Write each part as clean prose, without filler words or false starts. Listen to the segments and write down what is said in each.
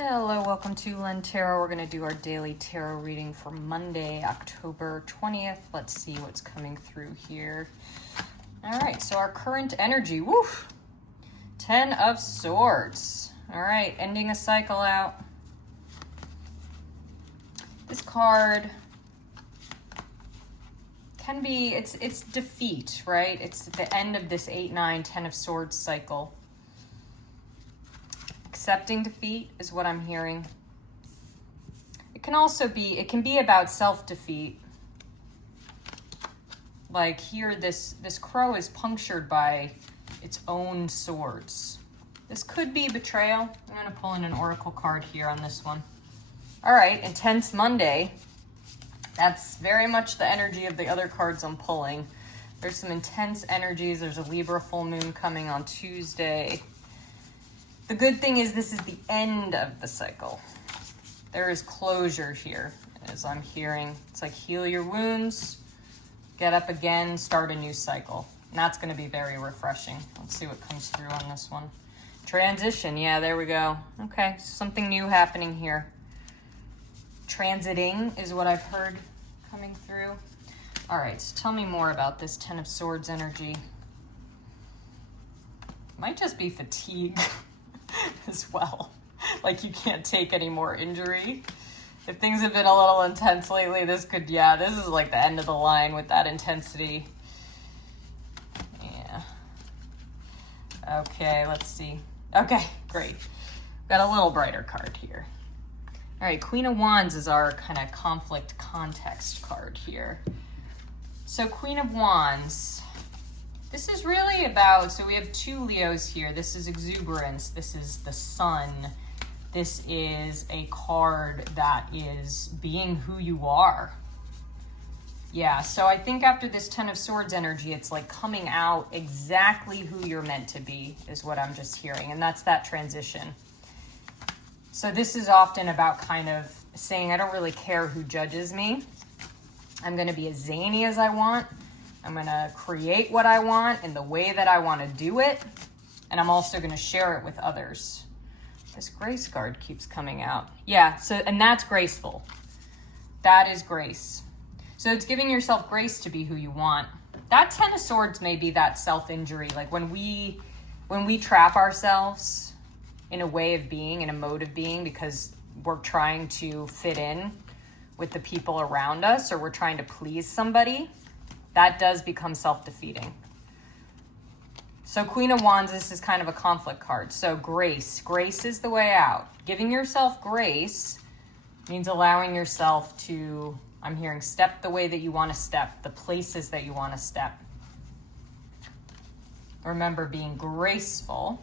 Hello, welcome to Len Tarot. We're going to do our daily tarot reading for Monday, October 20th. Let's see what's coming through here. All right, so our current energy, woo! 10 of Swords. All right, ending a cycle out. This card can be, it's defeat, right? It's the end of this 8, 9, 10 of Swords cycle. Accepting defeat is what I'm hearing. It can also be, it can be about self-defeat. Like here, this crow is punctured by its own swords. This could be betrayal. I'm going to pull in an oracle card here on this one. All right, Intense Monday. That's very much the energy of the other cards I'm pulling. There's some intense energies. There's a Libra full moon coming on Tuesday. The good thing is this is the end of the cycle. There is closure here, as I'm hearing. It's like heal your wounds, get up again, start a new cycle. And that's going to be very refreshing. Let's see what comes through on this one. Transition, yeah, there we go. Okay, something new happening here. Transiting is what I've heard coming through. All right, so tell me more about this 10 of Swords energy. Might just be fatigue. As well. Like you can't take any more injury. If things have been a little intense lately, this could, yeah, this is like the end of the line with that intensity. Yeah. Okay, let's see. Okay, great. Got a little brighter card here. All right, Queen of Wands is our kind of conflict context card here. So Queen of Wands, this is really about, so we have two Leos here. This is exuberance. This is the sun. This is a card that is being who you are. Yeah, so I think after this 10 of Swords energy, it's like coming out exactly who you're meant to be is what I'm just hearing. And that's that transition. So this is often about kind of saying, I don't really care who judges me. I'm going to be as zany as I want. I'm going to create what I want in the way that I want to do it. And I'm also going to share it with others. This grace card keeps coming out. Yeah, so, and that's graceful. That is grace. So it's giving yourself grace to be who you want. That 10 of Swords may be that self-injury. Like when we trap ourselves in a way of being, in a mode of being, because we're trying to fit in with the people around us, or we're trying to please somebody, that does become self-defeating. So Queen of Wands, this is kind of a conflict card. So grace. Grace is the way out. Giving yourself grace means allowing yourself to, I'm hearing, step the way that you want to step, the places that you want to step. Remember, being graceful.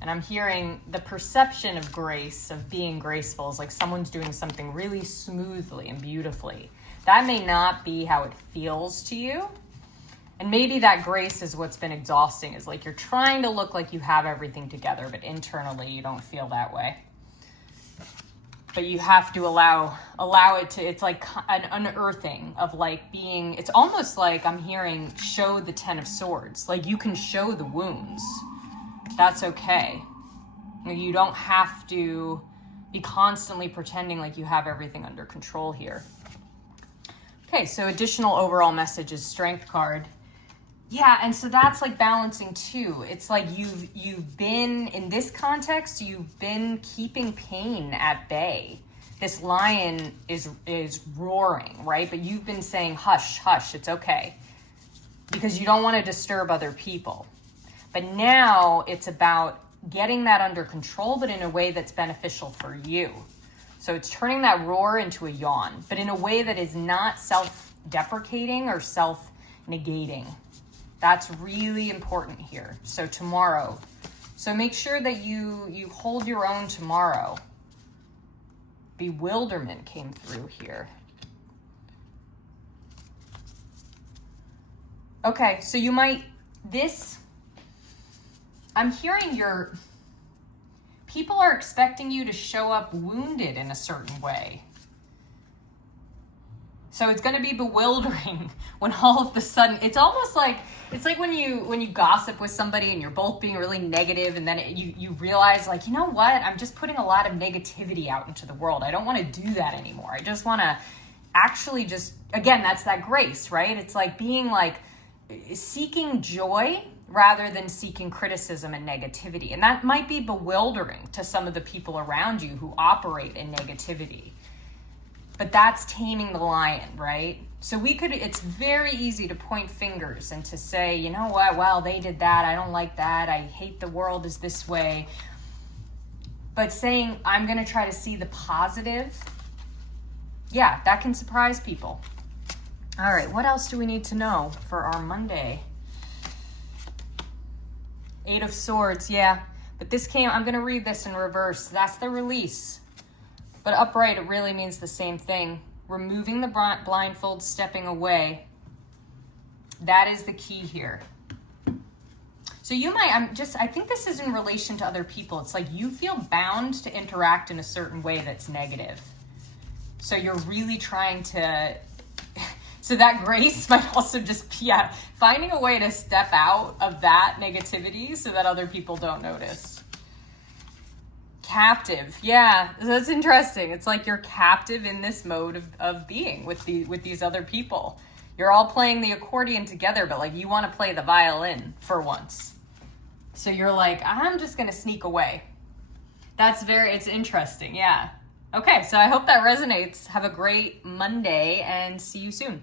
And I'm hearing the perception of grace, of being graceful, is like someone's doing something really smoothly and beautifully. That may not be how it feels to you. And maybe that grace is what's been exhausting, is like you're trying to look like you have everything together, but internally you don't feel that way. But you have to allow it to, it's like an unearthing of like being, it's almost like I'm hearing show the 10 of Swords. Like you can show the wounds. That's okay. You don't have to be constantly pretending like you have everything under control here. Okay, so additional overall message is Strength card. Yeah, and so that's like balancing too. It's like you've been, in this context, you've been keeping pain at bay. This lion is roaring, right? But you've been saying, hush, hush, it's okay. Because you don't want to disturb other people. But now it's about getting that under control, but in a way that's beneficial for you. So it's turning that roar into a yawn, but in a way that is not self-deprecating or self-negating. That's really important here. So tomorrow. So make sure that you hold your own tomorrow. Bewilderment came through here. Okay, so you might, I'm hearing people are expecting you to show up wounded in a certain way. So it's going to be bewildering when all of the sudden, it's almost like, it's like when you gossip with somebody and you're both being really negative, and then you realize, like, you know what? I'm just putting a lot of negativity out into the world. I don't want to do that anymore. I just want to actually just, again, that's that grace, right? It's like being like seeking joy rather than seeking criticism and negativity. And that might be bewildering to some of the people around you who operate in negativity. But that's taming the lion, right? So it's very easy to point fingers and to say, you know what, well, they did that, I don't like that, I hate the world is this way. But saying, I'm going to try to see the positive, yeah, that can surprise people. All right, what else do we need to know for our Monday? 8 of Swords, yeah. But I'm going to read this in reverse. That's the release. But upright, it really means the same thing. Removing the blindfold, stepping away. That is the key here. So I think this is in relation to other people. It's like you feel bound to interact in a certain way that's negative. So you're really trying to, so that grace might also just be, finding a way to step out of that negativity so that other people don't notice. Captive, yeah, that's interesting. It's like you're captive in this mode of being with these other people. You're all playing the accordion together, but like you want to play the violin for once. So you're like, I'm just gonna sneak away. It's interesting, yeah. Okay, so I hope that resonates. Have a great Monday and see you soon.